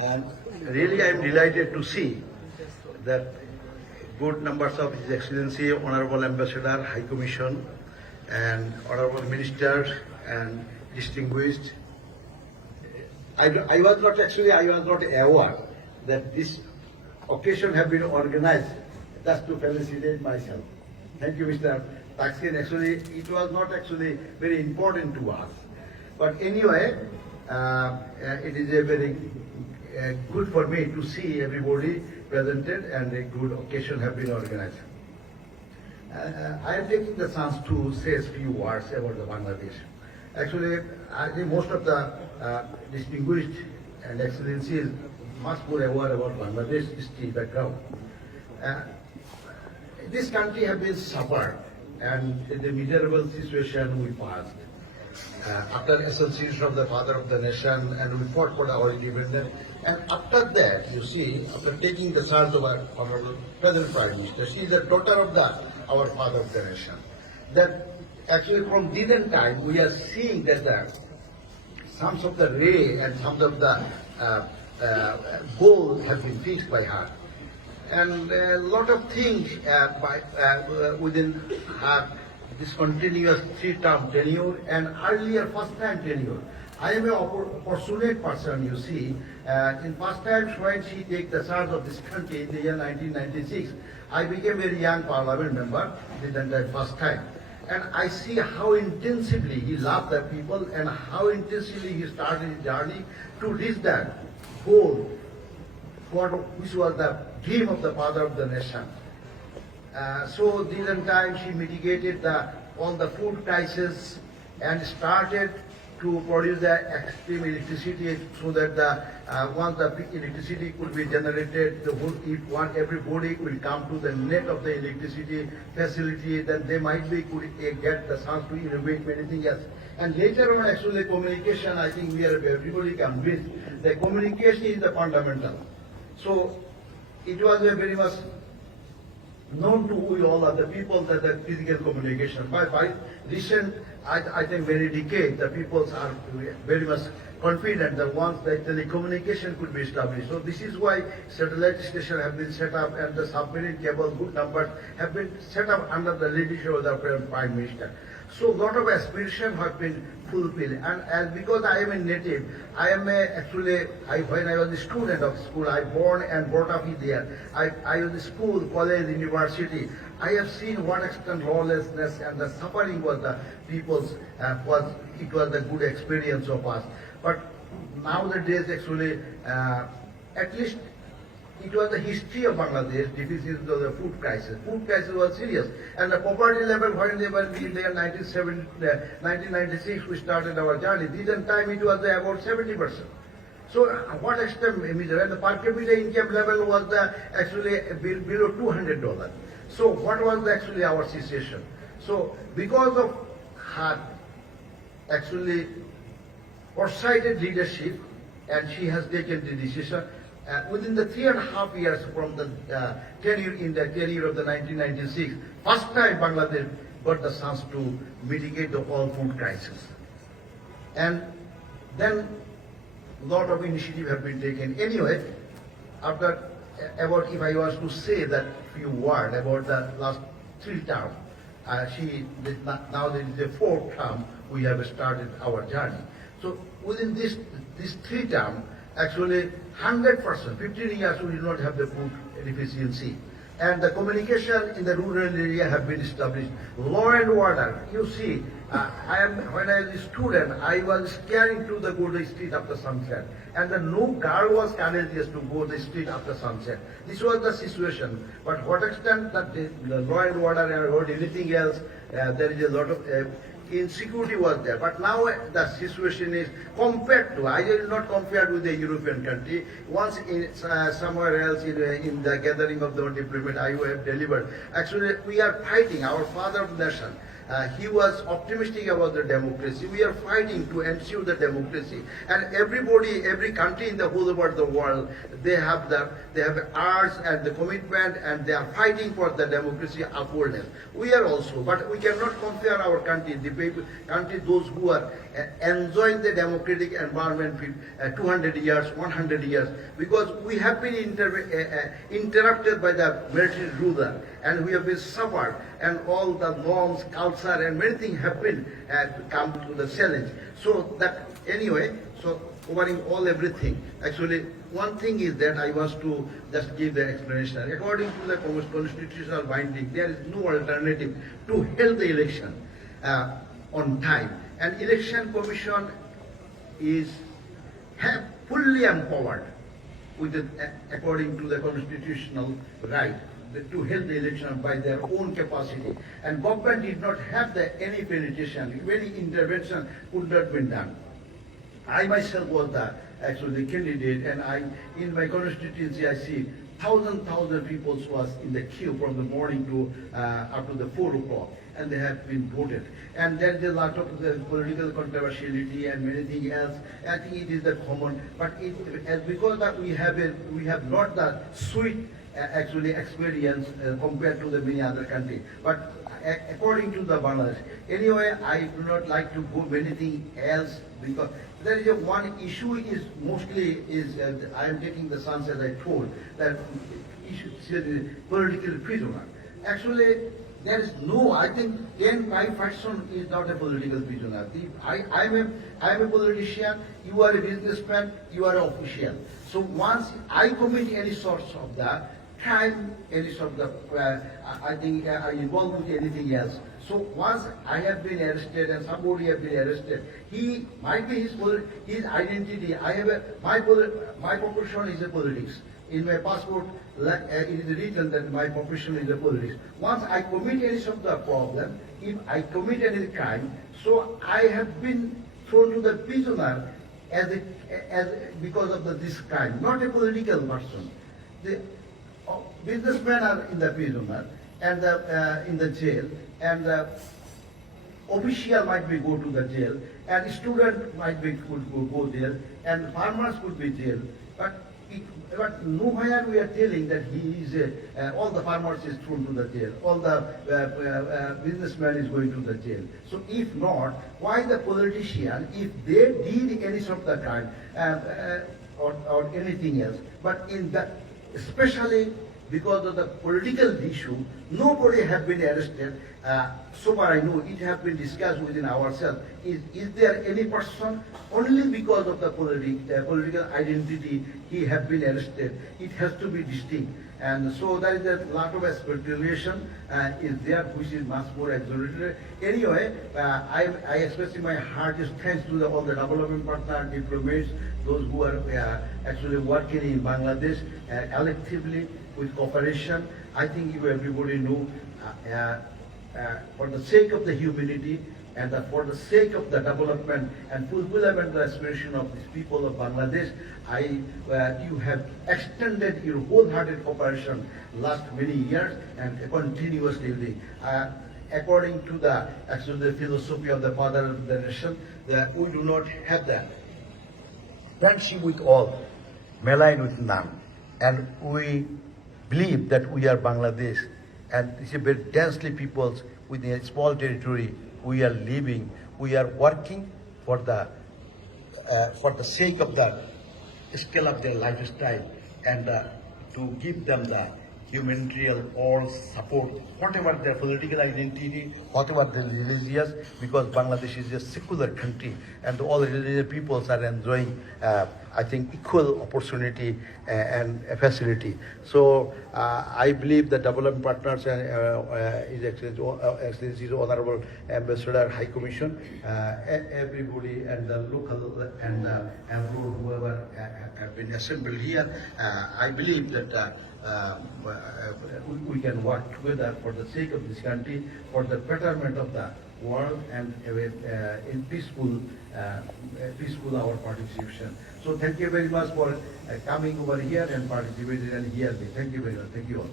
And really I am delighted to see that good numbers of His Excellency, Honorable Ambassador, High Commission, and Honorable Minister and distinguished. I was not aware that this occasion have been organized just to felicitate myself. Thank you, Mr. Taksin. Actually, it was not actually very important to us. But anyway, it is a very good for me to see everybody presented and a good occasion have been organized. I am taking the chance to say a few words about the Bangladesh. Actually, I think most of the distinguished and excellencies much more aware about Bangladesh history background. This country has been suffered and the miserable situation we passed. After assassination of the father of the nation, and we fought for our independence. And after that, you see, after taking the charge of our honorable present Prime Minister, she is the daughter of our father of the nation. That actually from distant time, we are seeing that some of the ray and some of the goals have been fixed by her. And a lot of things within this continuous three-term tenure and earlier first-time tenure. I am a fortunate person, you see. In first time when she take the charge of this country in the year 1996, I became a very young parliament member, that first time. And I see how intensively he loved the people and how intensively he started his journey to reach that goal, which was the dream of the father of the nation. So this time she mitigated all the food crisis and started to produce the extreme electricity so that once the electricity could be generated, everybody will come to the net of the electricity facility, then they might be could get the chance to innovate many things else. And later on, actually, communication, I think we are everybody convinced that communication is the fundamental. So it was a very much known to we all other people that the physical communication. By recent, I think very decade, the peoples are very much confident that once the telecommunication could be established. So this is why satellite stations have been set up and the submarine cable, good numbers, have been set up under the leadership of the Prime Minister. So a lot of aspirations have been fulfilled. And because I am a native, I am when I was a student of school, I born and brought up there. I was school, college, university. I have seen what extent lawlessness and the suffering was the people's, it was a good experience of us. But nowadays actually, at least it was the history of Bangladesh, deficit of the food crisis. Food crisis was serious. And the poverty level, when they were in there 1996, we started our journey. This time it was about 70%. So what extent, and the per capita income level was actually below $200. So what was actually our situation? So because of her actually foresighted leadership, and she has taken the decision, within the 3.5 years from the tenure of the 1996, first time Bangladesh got the chance to mitigate the whole food crisis. And then a lot of initiative have been taken. Anyway, after about, if I was to say that few words about the last 3 terms, now there is a 4th term, we have started our journey. So within this 3 terms, actually 100%, 15 years we did not have the food deficiency. And the communication in the rural area have been established. Law and order, you see, when I was a student, I was scaring to go to the street after sunset. And no girl was courageous to go to the street after sunset. This was the situation. But what extent that the law and order or anything else, there is a lot of insecurity was there. But now the situation is compared to, I will not compare with the European country. Once in somewhere else in the gathering of the diplomats I have delivered. Actually, we are fighting, our father of the nation. He was optimistic about the democracy. We are fighting to ensure the democracy, and everybody, every country in the whole about the world, they have ours and the commitment, and they are fighting for the democracy upwardness. We are also, but we cannot compare our country, the people, country, those who are enjoying the democratic environment 200 years, 100 years, because we have been interrupted by the military ruler, and we have been suffered, and all the norms, culture, and many things have been come to the challenge. So that anyway, so covering all everything, actually one thing is that I was to just give the explanation. According to the constitutional binding, there is no alternative to hold the election on time. And election commission is fully empowered with the, according to the constitutional right to hold the election by their own capacity. And government did not have any penetration, any intervention could not be done. I myself was actually the candidate, and in my constituency I see thousand people was in the queue from the morning to up to the 4 o'clock, and they have been voted. And there is a lot of the political controversiality and many things else. I think it is the common, but because that we have not the sweet actually experience compared to the many other countries. But according to the Bangladesh, anyway, I do not like to go anything else, because there is one issue is mostly I am taking the chance, as I told, that issue is political prisoner. Actually, there is no, I think 10 person is not a political prisoner. I am a politician, you are a businessman, you are an official. So once I commit any sort of that crime, any sort of I think I involved with anything else. So once I have been arrested and somebody have been arrested, he might be his identity. I have my profession is a politics. In my passport, it is written that my profession is a politics. Once I commit any sort of problem, if I commit any crime, so I have been thrown to the prisoner because of this crime, not a political person. The businessmen are in the prisoner and in the jail, and the official might be go to the jail, and student might be could go there, and farmers could be jailed. But nowhere we are telling that he is all the farmers is thrown to the jail, all the businessman is going to the jail. So if not, why the politician, if they did any sort of crime or anything else, but in that, especially because of the political issue, nobody has been arrested. So far I know, it has been discussed within ourselves. Is there any person only because of the political identity he has been arrested? It has to be distinct. And so there is a lot of speculation is there, which is much more exaggerated. Anyway, I express in my heart is thanks to all the development partners, diplomats, those who are actually working in Bangladesh collectively with cooperation. I think you everybody know, for the sake of the humanity and for the sake of the development and fulfillment of the aspiration of these people of Bangladesh, you have extended your wholehearted cooperation last many years and continuously. According to the philosophy of the father of the nation, that we do not have that friendship with all, malign with none, and we believe that we are Bangladesh, and it's a very densely peoples within a small territory. We are living, we are working for the sake of the scale of their lifestyle, and to give them the humanitarian all support, whatever their political identity, whatever their religious, because Bangladesh is a secular country and all religious peoples are enjoying, I think, equal opportunity and facility. So I believe the development partners and His Excellency's Honorable Ambassador, High Commission, everybody and the local and abroad, whoever have been assembled here, I believe that we can work together for the sake of this country, for the betterment of the world, and in peaceful our participation. So thank you very much for coming over here and participating and hearing me. Thank you very much. Thank you all.